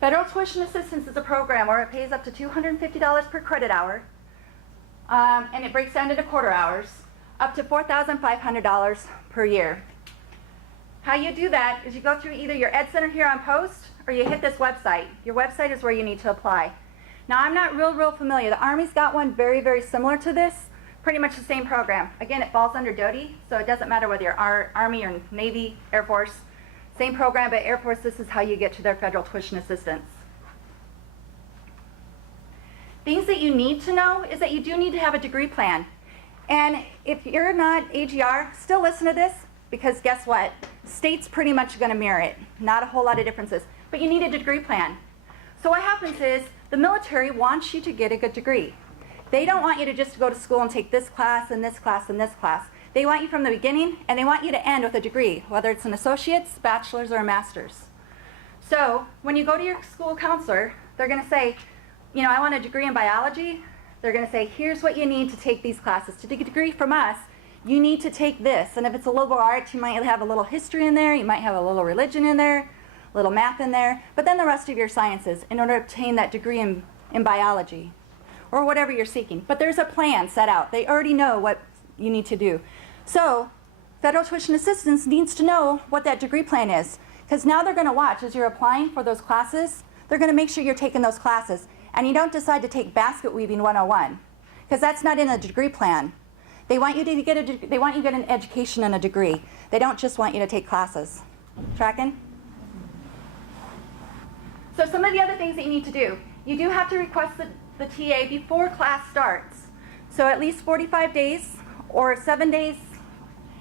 Federal tuition assistance is a program where it pays up to $250 per credit hour, and it breaks down into quarter hours, up to $4,500 per year. How you do that is you go through either your Ed Center here on post, or you hit this website. Your website is where you need to apply. Now, I'm not real familiar. The Army's got one very similar to this, pretty much the same program. Again, it falls under DOTI, so it doesn't matter whether you're Army or Navy, Air Force. Same program, but Air Force, this is how you get to their federal tuition assistance. Things that you need to know is that you do need to have a degree plan. And if you're not AGR, still listen to this, because guess what? State's pretty much going to mirror it. Not a whole lot of differences. But you need a degree plan. So what happens is the military wants you to get a good degree. They don't want you to just go to school and take this class and this class and this class. They want you from the beginning, and they want you to end with a degree, whether it's an associate's, bachelor's, or a master's. So when you go to your school counselor, they're going to say, you know, I want a degree in biology. They're going to say, here's what you need to take these classes. To take a degree from us, you need to take this. And if it's a liberal arts, you might have a little history in there, you might have a little religion in there, a little math in there, but then the rest of your sciences in order to obtain that degree in biology or whatever you're seeking. But there's a plan set out. They already know what you need to do. So federal tuition assistance needs to know what that degree plan is, because now they're going to watch as you're applying for those classes. They're going to make sure you're taking those classes, and you don't decide to take basket weaving 101, because that's not in a degree plan. They want you to get an education and a degree. They don't just want you to take classes. Tracking? So some of the other things that you need to do. You do have to request the TA before class starts. So at least 45 days or 7 days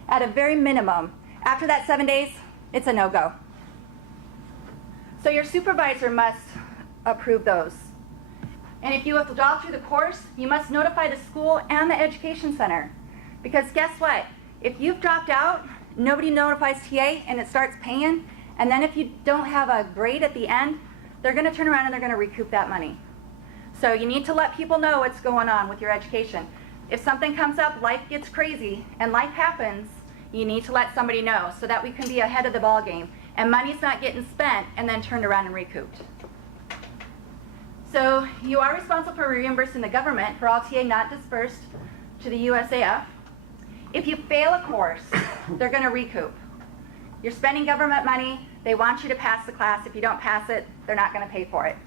at a very minimum. After that 7 days, it's a no-go. So your supervisor must approve those. And if you withdraw through the course, you must notify the school and the education center. Because guess what? If you've dropped out, nobody notifies TA and it starts paying, and then if you don't have a grade at the end, they're going to turn around and they're going to recoup that money. So you need to let people know what's going on with your education. If something comes up, life gets crazy, and life happens, you need to let somebody know so that we can be ahead of the ball game, and money's not getting spent and then turned around and recouped. So you are responsible for reimbursing the government for all TA not dispersed to the USAF. If you fail a course, they're going to recoup. You're spending government money. They want you to pass the class. If you don't pass it, they're not going to pay for it.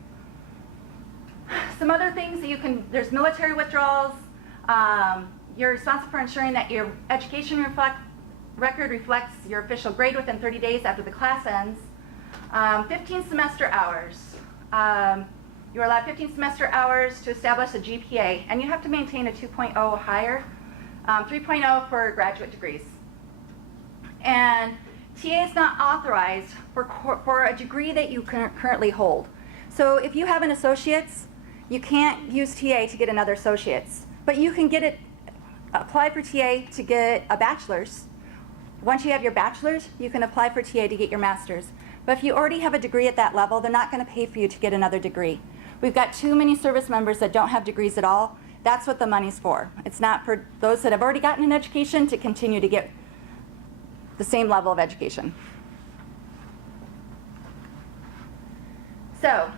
Some other things that you can, there's military withdrawals. You're responsible for ensuring that your education record reflects your official grade within 30 days after the class ends. 15 semester hours. You're allowed 15 semester hours to establish a GPA, and you have to maintain a 2.0 or higher, 3.0 for graduate degrees. And TA is not authorized for a degree that you currently hold. So if you have an associate's, you can't use TA to get another associate's, but you can get it, apply for TA to get a bachelor's. Once you have your bachelor's, you can apply for TA to get your master's. But if you already have a degree at that level, they're not going to pay for you to get another degree. We've got too many service members that don't have degrees at all. That's what the money's for. It's not for those that have already gotten an education to continue to get the same level of education. So,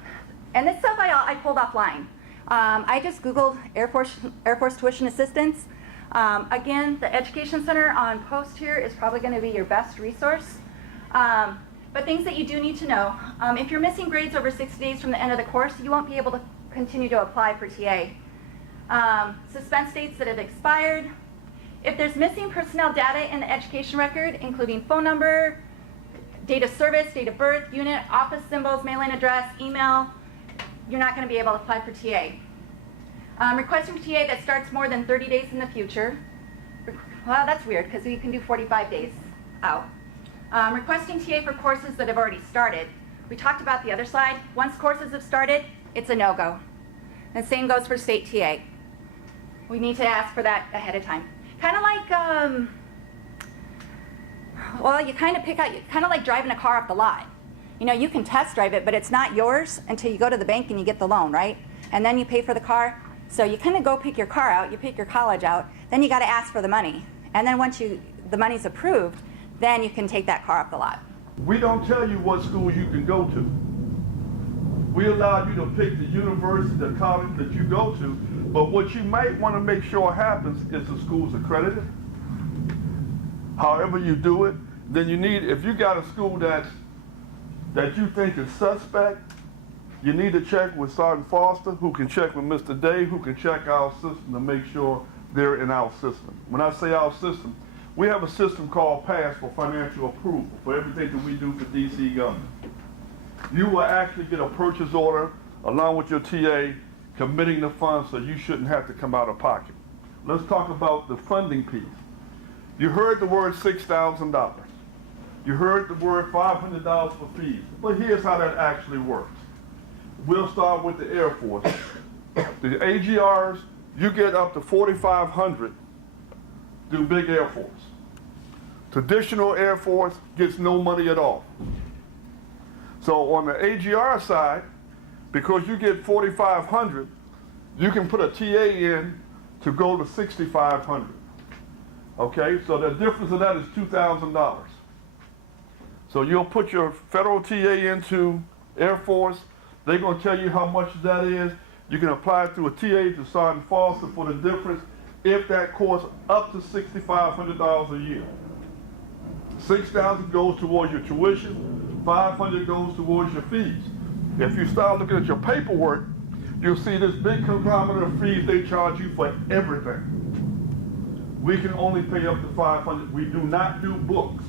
and this stuff I pulled offline. I just Googled Air Force tuition assistance. Again, the Education Center on post here is probably going to be your best resource. But things that you do need to know, if you're missing grades over 60 days from the end of the course, you won't be able to continue to apply for TA. Suspense dates that have expired. If there's missing personnel data in the education record, including phone number, date of service, date of birth, unit, office symbols, mailing address, email, you're not going to be able to apply for TA. Requesting for TA that starts more than 30 days in the future. Well, that's weird because you can do 45 days out. Requesting TA for courses that have already started. We talked about the other slide. Once courses have started, it's a no-go. And the same goes for state TA. We need to ask for that ahead of time. Kind of like, well, you kind of like driving a car off the lot. You know, you can test drive it, but it's not yours until you go to the bank and you get the loan, right? And then you pay for the car. So you kind of go pick your car out, you pick your college out, then you got to ask for the money. And then once the money's approved, then you can take that car off the lot. We don't tell you what school you can go to. We allow you to pick the university, the college that you go to, but what you might want to make sure happens is the school's accredited. However you do it, then you need, if you got a school that you think is suspect, you need to check with Sergeant Foster, who can check with Mr. Day, who can check our system to make sure they're in our system. When I say our system, we have a system called PASS for financial approval for everything that we do for DC government. You will actually get a purchase order along with your TA committing the funds, so you shouldn't have to come out of pocket. Let's talk about the funding piece. You heard the word $6,000. You heard the word $500 for fees. But here's how that actually works. We'll start with the Air Force. The AGRs, you get up to $4,500 through Big Air Force. Traditional Air Force gets no money at all. So on the AGR side, because you get $4,500, you can put a TA in to go to $6,500. Okay, so the difference of that is $2,000. So you'll put your federal TA into Air Force. They're going to tell you how much that is. You can apply it through a TA to Sergeant Foster for the difference if that costs up to $6,500 a year. $6,000 goes towards your tuition, $500 goes towards your fees. If you start looking at your paperwork, you'll see this big conglomerate of fees they charge you for everything. We can only pay up to $500. We do not do books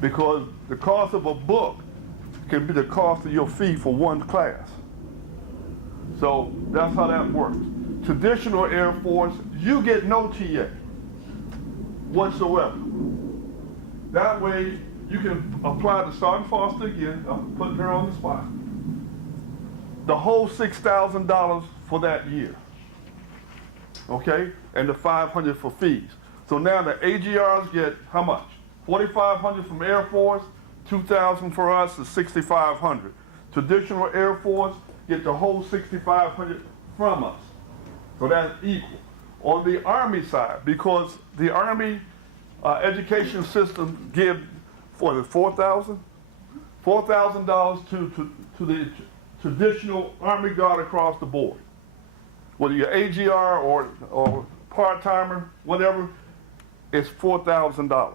because the cost of a book can be the cost of your fee for one class. So that's how that works. Traditional Air Force, you get no TA whatsoever. That way, you can apply to Sergeant Foster again. I'm putting her on the spot. The whole $6,000 for that year. Okay? And the $500 for fees. So now the AGRs get how much? $4,500 from Air Force, $2,000 for us is $6,500. Traditional Air Force get the whole $6,500 from us. So that's equal. On the Army side, because the Army education system give for the $4,000 to the traditional Army Guard across the board. Whether you're AGR or part-timer, whatever, it's $4,000.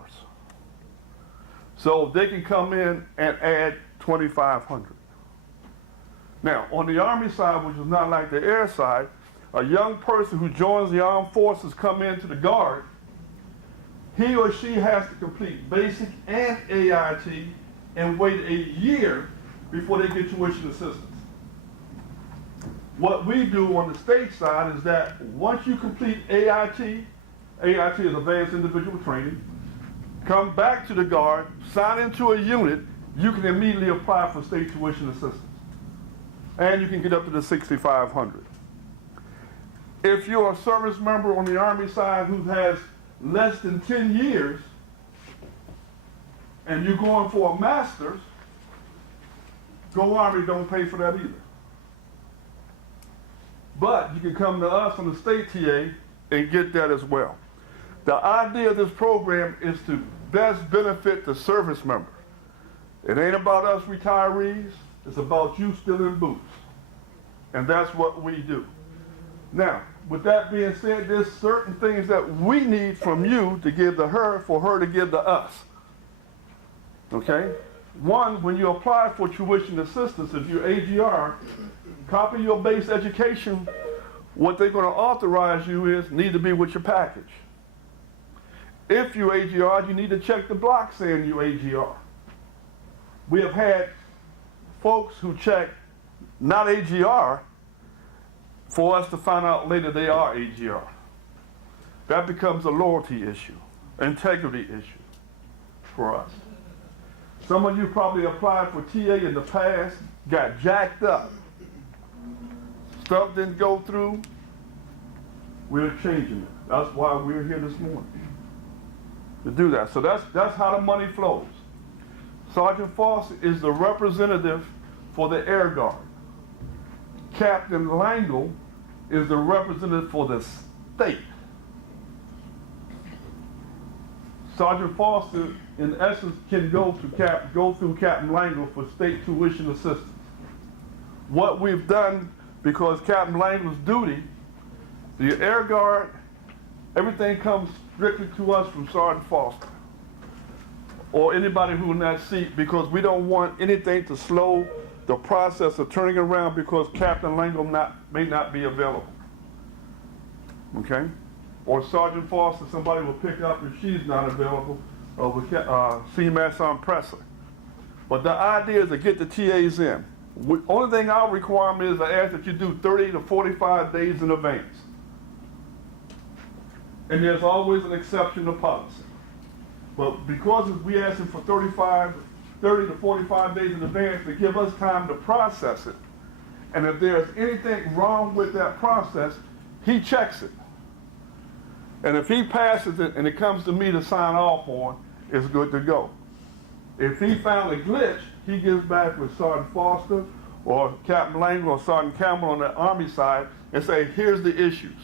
So they can come in and add $2,500. Now, on the Army side, which is not like the Air side, a young person who joins the armed forces come into the Guard, he or she has to complete basic and AIT and wait a year before they get tuition assistance. What we do on the state side is that once you complete AIT is Advanced Individual Training, come back to the Guard, sign into a unit, you can immediately apply for state tuition assistance. And you can get up to the $6,500. If you're a service member on the Army side who has less than 10 years, and you're going for a master's, Go Army don't pay for that either. But you can come to us on the state TA and get that as well. The idea of this program is to best benefit the service member. It ain't about us retirees, it's about you still in boots. And that's what we do. Now, with that being said, there's certain things that we need from you to give to her for her to give to us. Okay? One, when you apply for tuition assistance, if you're AGR, copy your base education. What they're going to authorize you is need to be with your package. If you're AGR, you need to check the block saying you're AGR. We have had folks who check not AGR for us to find out later they are AGR. That becomes a loyalty issue, integrity issue for us. Some of you probably applied for TA in the past, got jacked up. Stuff didn't go through. We're changing it. That's why we're here this morning, to do that. So that's how the money flows. Sergeant Foster is the representative for the Air Guard. Captain Langle is the representative for the state. Sergeant Foster, in essence, can go through Captain Langle for state tuition assistance. what we've done, because Captain Lang's duty, the air guard, everything comes strictly to us from Sergeant Foster or anybody who's in that seat, because we don't want anything to slow the process of turning around because Captain Lango may not be available. Okay? Or Sergeant Foster, somebody will pick up if she's not available, or with CMAS on presser. But the idea is to get the TAs in. Only thing I'll require is I ask that you do 30 to 45 days in advance. And there's always an exception to policy. But because we ask him for 30 to 45 days in advance to give us time to process it, and if there's anything wrong with that process, he checks it. And if he passes it and it comes to me to sign off on, it's good to go. If he found a glitch, he gives back with Sergeant Foster or Captain Lang or Sergeant Campbell on the Army side and say, here's the issues.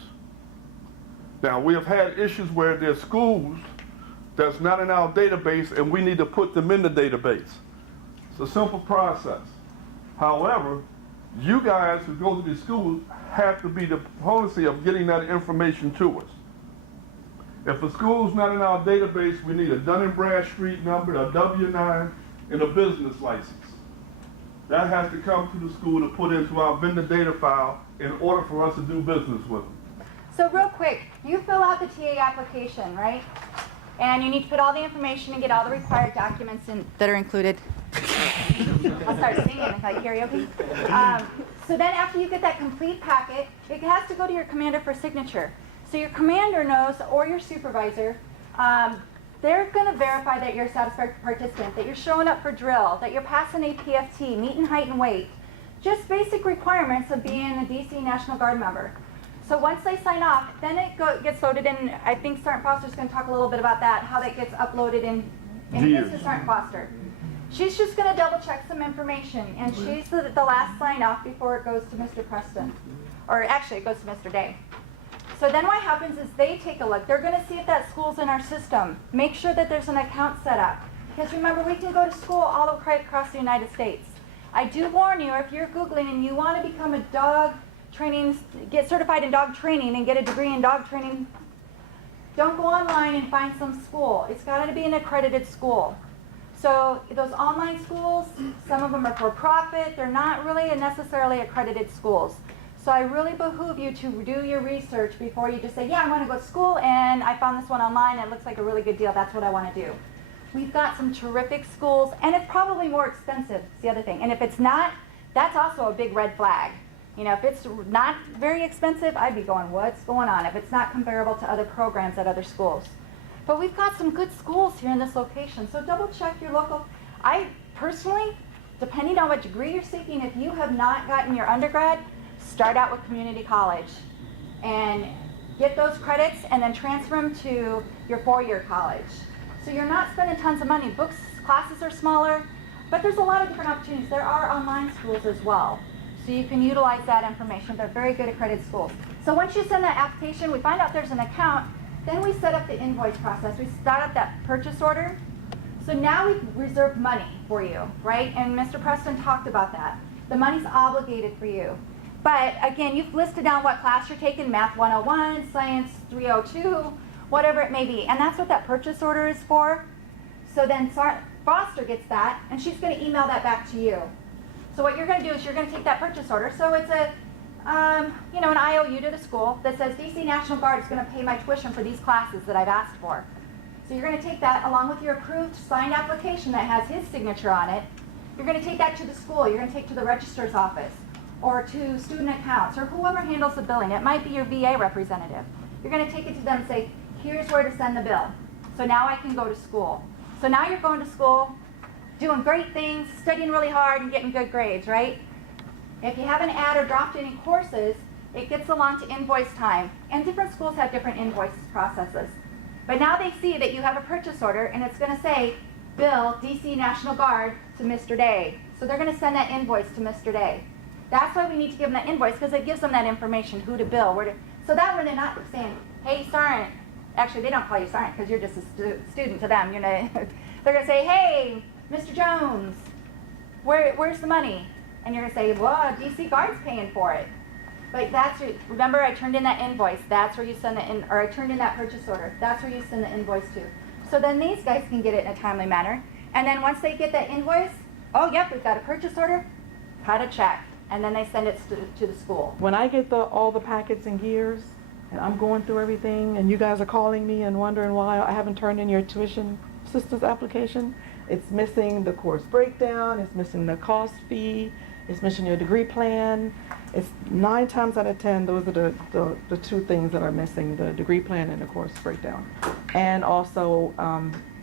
Now, we have had issues where there's schools that's not in our database and we need to put them in the database. It's a simple process. However, you guys who go to these schools have to be the policy of getting that information to us. If a school's not in our database, we need a Dun & Bradstreet number, a W-9, and a business license. That has to come to the school to put into our vendor data file in order for us to do business with them. So real quick, you fill out the TA application, right? And you need to put all the information and get all the required documents that are included. I'll start singing if I karaoke. So then after you get that complete packet, it has to go to your commander for signature. So your commander knows, or your supervisor, they're going to verify that you're a satisfied participant, that you're showing up for drill, that you're passing APFT, meet and height and weight. Just basic requirements of being a DC National Guard member. So once they sign off, then it gets loaded in. I think Sergeant Foster's going to talk a little bit about that, how that gets uploaded in his to Sergeant Foster. She's just going to double check some information, and she's the last sign off before it goes to Mr. Preston. Or actually, it goes to Mr. Day. So then what happens is they take a look. They're going to see if that school's in our system. Make sure that there's an account set up. Because remember, we can go to school all across the United States. I do warn you, if you're Googling and you want to become a dog training, get certified in dog training and get a degree in dog training, don't go online and find some school. It's got to be an accredited school. So those online schools, some of them are for profit. They're not really necessarily accredited schools. So I really behoove you to do your research before you just say, yeah, I want to go to school and I found this one online and it looks like a really good deal. That's what I want to do. We've got some terrific schools, and it's probably more expensive, is the other thing. And if it's not, that's also a big red flag. You know, if it's not very expensive, I'd be going, what's going on? If it's not comparable to other programs at other schools. But we've got some good schools here in this location, so double check your local. I personally, depending on what degree you're seeking, if you have not gotten your undergrad, start out with community college and get those credits and then transfer them to your four-year college. So you're not spending tons of money. Books, classes are smaller, but there's a lot of different opportunities. There are online schools as well. So you can utilize that information. They're very good accredited schools. So once you send that application, we find out there's an account, then we set up the invoice process. We start up that purchase order. So now we've reserved money for you, right? And Mr. Preston talked about that. The money's obligated for you. But again, you've listed down what class you're taking, Math 101, Science 302, whatever it may be. And that's what that purchase order is for. So then Foster gets that, and she's going to email that back to you. So what you're going to do is you're going to take that purchase order. So it's a, an IOU to the school that says DC National Guard is going to pay my tuition for these classes that I've asked for. So you're going to take that along with your approved signed application that has his signature on it. You're going to take that to the school. You're going to take to the registrar's office or to student accounts or whoever handles the billing. It might be your VA representative. You're going to take it to them and say, here's where to send the bill. So now I can go to school. So now you're going to school, doing great things, studying really hard and getting good grades, right? If you haven't added or dropped any courses, it gets along to invoice time. And different schools have different invoice processes. But now they see that you have a purchase order and it's going to say, bill DC National Guard to Mr. Day. So they're going to send that invoice to Mr. Day. That's why we need to give them that invoice, because it gives them that information, who to bill, where to. So that way they're not saying, hey, Sergeant. Actually, they don't call you Sergeant because you're just a student to them. They're going to say, hey, Mr. Jones, where's the money? And you're gonna say, well, DC Guard's paying for it. But remember I turned in that invoice, that's where you send it in, or I turned in that purchase order, that's where you send the invoice to. So then these guys can get it in a timely manner. And then once they get that invoice, oh yep, we've got a purchase order, cut a check. And then they send it to the school. When I get all the packets and gears, and I'm going through everything, and you guys are calling me and wondering why I haven't turned in your tuition assistance application, it's missing the course breakdown, it's missing the cost fee, it's missing your degree plan. It's 9 times out of 10, those are the two things that are missing, the degree plan and the course breakdown. And also,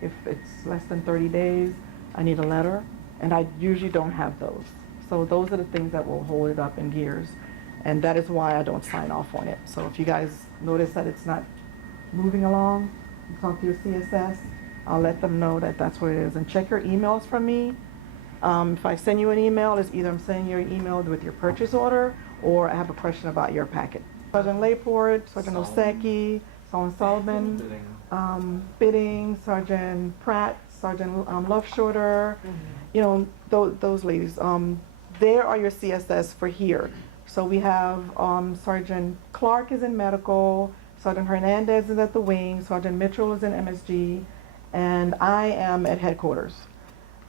if it's less than 30 days, I need a letter, and I usually don't have those. So those are the things that will hold it up in gears, and that is why I don't sign off on it. So if you guys notice that it's not moving along, you talk to your CSS, I'll let them know that that's what it is. And check your emails from me. If I send you an email, it's either I'm sending you an email with your purchase order, or I have a question about your packet. Sergeant Layport, Sergeant Osecki, Sergeant Sullivan, Bidding, Sergeant Pratt, Sergeant Loveshorter, you know, those ladies. There are your CSS for here. So we have Sergeant Clark is in medical, Sergeant Hernandez is at the wing, Sergeant Mitchell is in MSG, and I am at headquarters.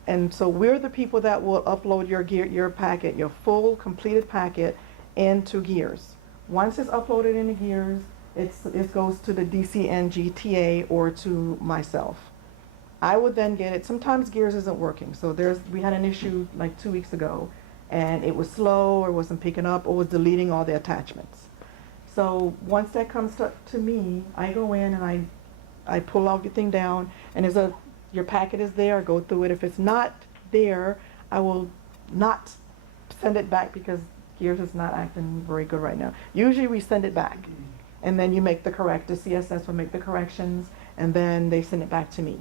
And so we're the people that will upload your packet, your full completed packet into Gears. Once it's uploaded into Gears, it goes to the DCNGTA or to myself. I would then get it. Sometimes Gears isn't working. So we had an issue like 2 weeks ago, and it was slow or wasn't picking up or was deleting all the attachments. So once that comes to me, I go in and I pull everything down, and your packet is there, I go through it. If it's not there, I will not send it back because Gears is not acting very good right now. Usually we send it back, and then you make the CSS will make the corrections, and then they send it back to me.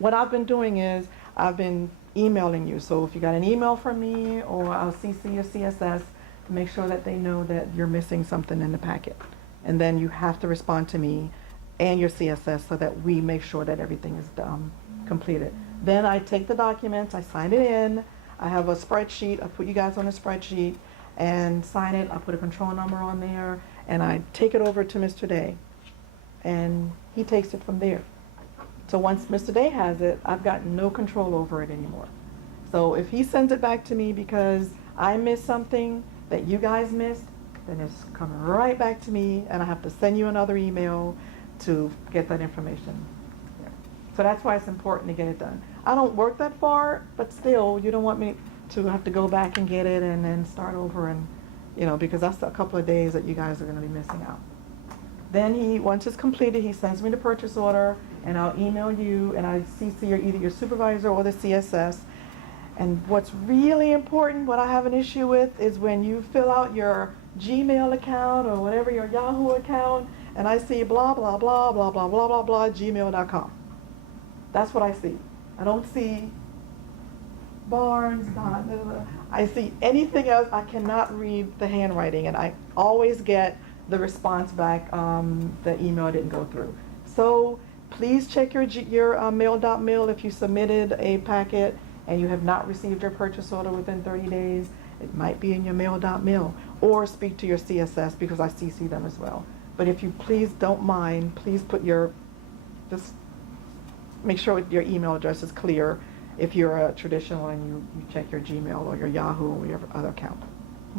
What I've been doing is I've been emailing you. So if you got an email from me, or I'll CC your CSS to make sure that they know that you're missing something in the packet. And then you have to respond to me and your CSS so that we make sure that everything is completed. Then I take the documents, I sign it in, I have a spreadsheet, I put you guys on a spreadsheet and sign it, I put a control number on there, and I take it over to Mr. Day, and he takes it from there. So once Mr. Day has it, I've got no control over it anymore. So if he sends it back to me because I missed something that you guys missed, then it's coming right back to me, and I have to send you another email to get that information. Yeah. So that's why it's important to get it done. I don't work that far, but still, you don't want me to have to go back and get it and then start over, and because that's a couple of days that you guys are going to be missing out. Then once it's completed, he sends me the purchase order, and I'll email you, and I CC either your supervisor or the CSS. And what's really important, what I have an issue with, is when you fill out your Gmail account or whatever, your Yahoo account, and I see blah, blah, blah, blah, blah, blah, blah, blah, gmail.com. That's what I see. I don't see Barnes, I see anything else. I cannot read the handwriting, and I always get the response back, the email didn't go through. So please check your mail.mil if you submitted a packet and you have not received your purchase order within 30 days. It might be in your mail.mil, or speak to your CSS because I CC them as well. But if you please don't mind, please put just make sure your email address is clear if you're a traditional and you check your Gmail or your Yahoo or your other account.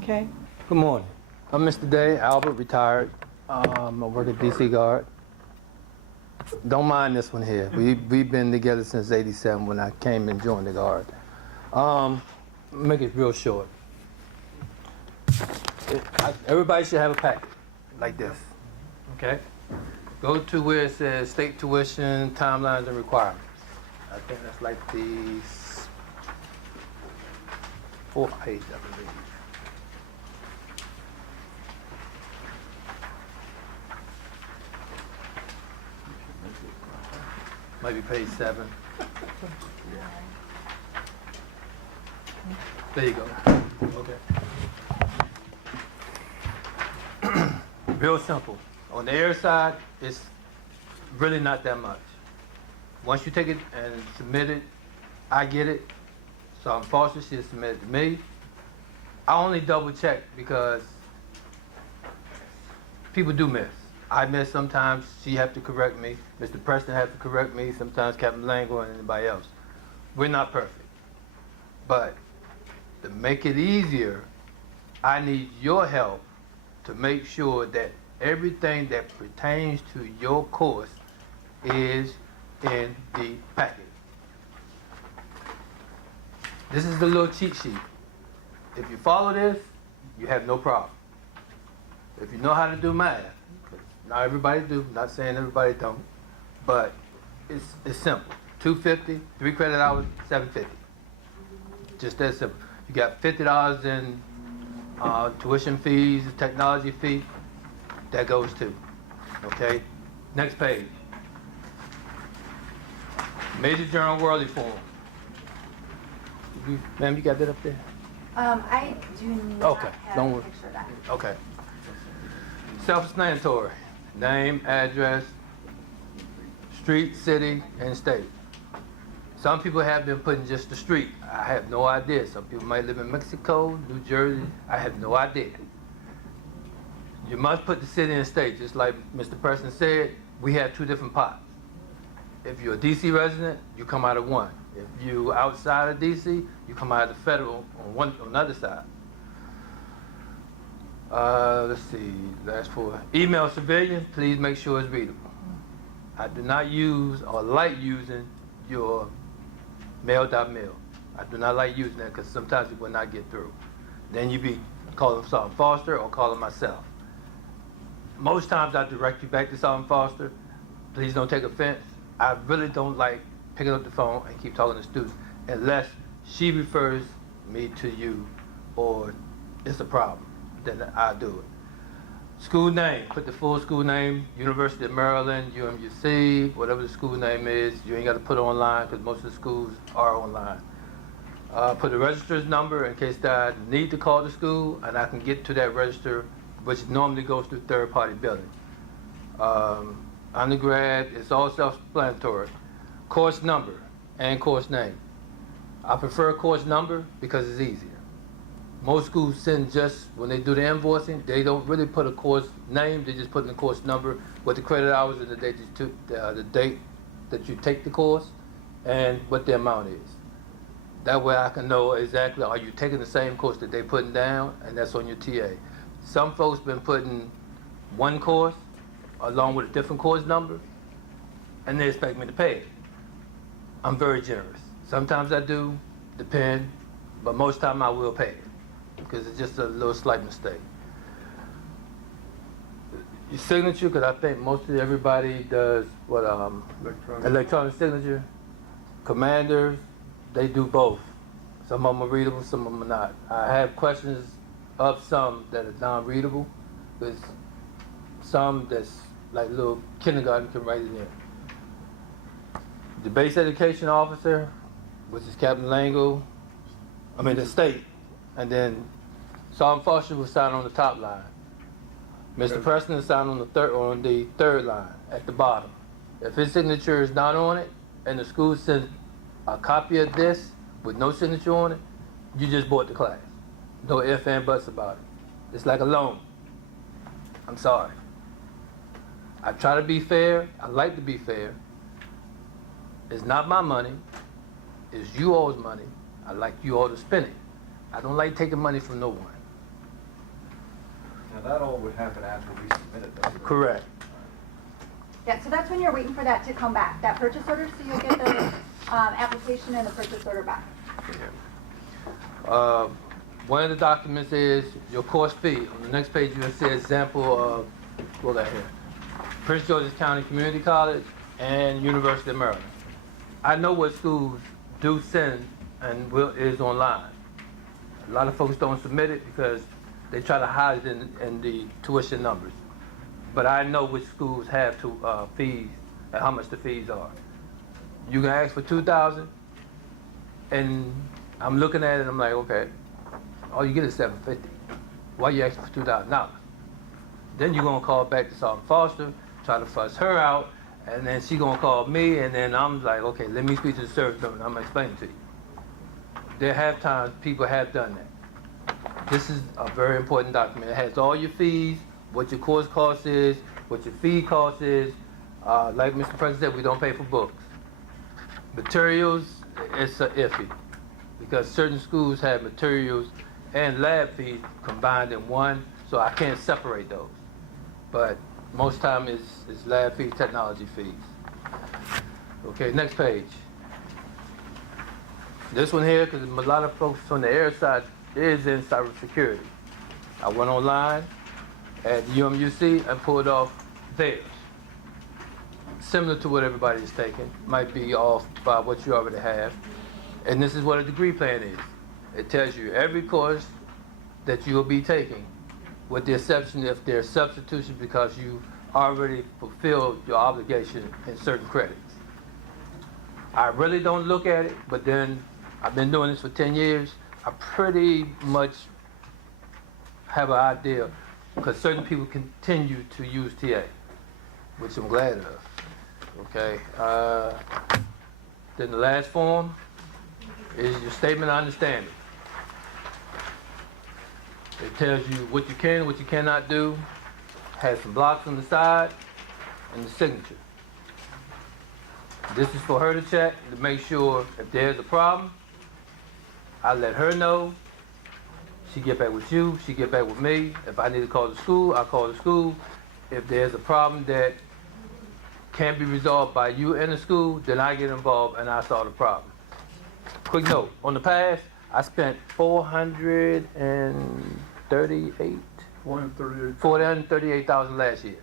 Okay? Good morning. I'm Mr. Day, Albert, retired. I work at DC Guard. Don't mind this one here. We've been together since '87 when I came and joined the Guard. Make it real short. Everybody should have a packet like this. Okay? Go to where it says state tuition, timelines, and requirements. I think that's like the 4th page, I believe. Might be page 7. There you go. Okay. Real simple. On the air side, it's really not that much. Once you take it and submit it, I get it. So I'm Foster, she'll submit it to me. I only double check because people do miss. I miss sometimes, she have to correct me, Mr. Preston have to correct me, sometimes Captain Lango and anybody else. We're not perfect. But to make it easier, I need your help to make sure that everything that pertains to your course is in the packet. This is the little cheat sheet. If you follow this, you have no problem. If you know how to do math, 'cause not everybody do, not saying everybody don't, but it's simple. 250, 3 credit hours, 750. Just that simple. You got $50 in tuition fees, technology fee, that goes too. Okay? Next page. Major Journal Worldly Form. Ma'am, you got that up there? I do not Okay, have don't a worry. picture of that. Okay. Self-explanatory. Name, address, street, city, and state. Some people have been putting just the street. I have no idea. Some people might live in Mexico, New Jersey. I have no idea. You must put the city and state. Just like Mr. Preston said, we have 2 different pots. If you're a DC resident, you come out of one. If you outside of DC, you come out of the federal on the other side. Let's see, last 4. Email civilian, please make sure it's readable. I do not use or like using your mail.mil. I do not like using that because sometimes it will not get through. Then you be calling Sergeant Foster or calling myself. Most times I direct you back to Sergeant Foster. Please don't take offense. I really don't like picking up the phone and keep talking to students unless she refers me to you or it's a problem. Then I do it. School name, put the full school name, University of Maryland, UMUC, whatever the school name is. You ain't got to put it online because most of the schools are online. Put the register's number in case that I need to call the school and I can get to that register, which normally goes through third-party billing. Undergrad, it's all self-explanatory. Course number and course name. I prefer course number because it's easier. Most schools send just, when they do the invoicing, they don't really put a course name, they just put in the course number with the credit hours and the date that you take the course and what the amount is. That way I can know exactly, are you taking the same course that they putting down, and that's on your TA. Some folks been putting one course along with a different course number, and they expect me to pay it. I'm very generous. Sometimes I do, depend, but most time I will pay it because it's just a little slight mistake. Your signature, because I think mostly everybody does what electronic signature. Commanders, they do both. Some of them are readable, some of them are not. I have questions of some that are non-readable, but some that's like little kindergarten can write it in. The base education officer, which is Captain Lango, the state, and then Sergeant Foster will sign on the top line. Mr. Preston will sign on the third line at the bottom. If his signature is not on it, and the school sends a copy of this with no signature on it, you just bought the class. No ifs and buts about it. It's like a loan. I'm sorry. I try to be fair. I like to be fair. It's not my money. It's you all's money. I like you all to spend it. I don't like taking money from no one. Now that all would happen after we submitted that. Correct. Yeah, so that's when you're waiting for that to come back, that purchase order, so you'll get the application and the purchase order back. One of the documents is your course fee. On the next page, you'll see an example of, what got here? Prince George's County Community College and University of Maryland. I know what schools do send and is online. A lot of folks don't submit it because they try to hide it in the tuition numbers. But I know which schools have fees and how much the fees are. You can ask for $2,000, and I'm looking at it and I'm like, okay, all you get is $750. Why you asking for $2,000? Then you're gonna call back to Sergeant Foster, try to fuss her out, and then she gonna call me, and then I'm like, okay, let me speak to the service member and I'm gonna explain it to you. There have times people have done that. This is a very important document. It has all your fees, what your course cost is, what your fee cost is. Like Mr. President said, we don't pay for books. Materials, it's a iffy, because certain schools have materials and lab fees combined in one, so I can't separate those. But most time it's lab fees, technology fees. Okay, next page. This one here, because a lot of folks on the air side is in cybersecurity. I went online at UMUC and pulled off theirs. Similar to what everybody is taking, might be off by what you already have. And this is what a degree plan is. It tells you every course that you'll be taking, with the exception if there's substitution because you already fulfilled your obligation in certain credits. I really don't look at it, but then I've been doing this for 10 years. I pretty much have an idea, because certain people continue to use TA, which I'm glad of. Okay. Then the last form is your statement of understanding. It tells you what you can, what you cannot do, has some blocks on the side, and the signature. This is for her to check, to make sure if there's a problem, I let her know. She get back with you, she get back with me. If I need to call the school, I call the school. If there's a problem that can't be resolved by you and the school, then I get involved and I solve the problem. Quick note, on the past, I spent $438,000 last year.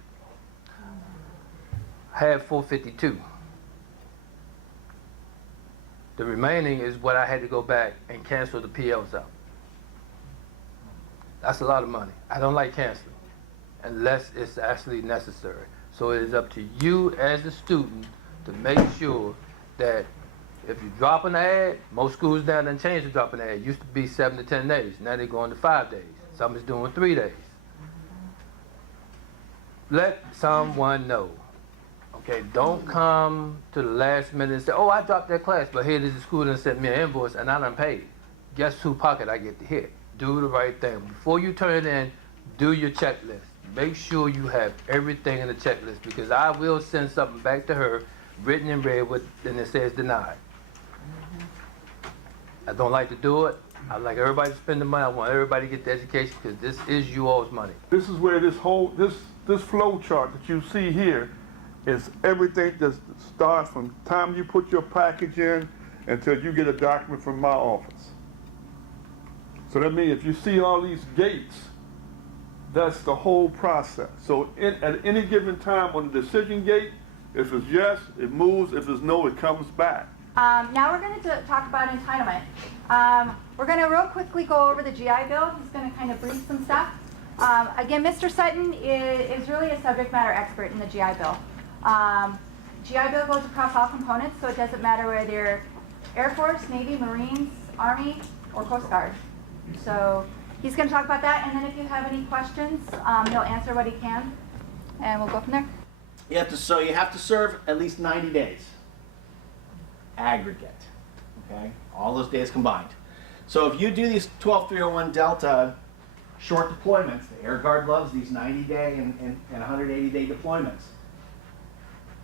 I had 452. The remaining is what I had to go back and cancel the PLs out. That's a lot of money. I don't like canceling unless it's actually necessary. So it is up to you as the student to make sure that if you drop an ad, most schools now done changed the drop an ad. It used to be 7 to 10 days. Now they're going to 5 days. Some is doing 3 days. Let someone know. Okay, don't come to the last minute and say, oh, I dropped that class, but here it is, the school done sent me an invoice and I done paid. Guess whose pocket I get to hit? Do the right thing. Before you turn it in, do your checklist. Make sure you have everything in the checklist, because I will send something back to her, written in red, and it says denied. I don't like to do it. I like everybody to spend the money. I want everybody to get the education, because this is you all's money. This is where this flow chart that you see here is everything that starts from the time you put your package in until you get a document from my office. So that means if you see all these gates, that's the whole process. So at any given time on the decision gate, if it's yes, it moves. If it's no, it comes back. Now we're going to talk about entitlement. We're going to real quickly go over the GI Bill. He's going to kind of brief some stuff. Again, Mr. Sutton is really a subject matter expert in the GI Bill. GI Bill goes across all components, so it doesn't matter whether you're Air Force, Navy, Marines, Army, or Coast Guard. So he's going to talk about that, and then if you have any questions, he'll answer what he can, and we'll go from there. You have to serve at least 90 days. Aggregate. Okay? All those days combined. So if you do these 12301 Delta short deployments, the Air Guard loves these 90-day and 180-day deployments.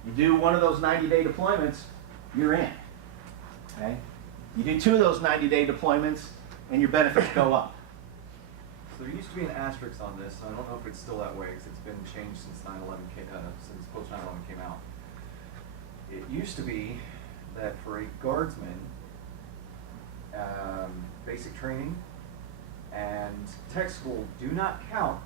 You do one of those 90-day deployments, you're in. Okay? You do 2 of those 90-day deployments, and your benefits go up. So there used to be an asterisk on this, and I don't know if it's still that way, because it's been changed since 9/11 since post 9/11 came out. It used to be that for a guardsman, basic training and tech school do not count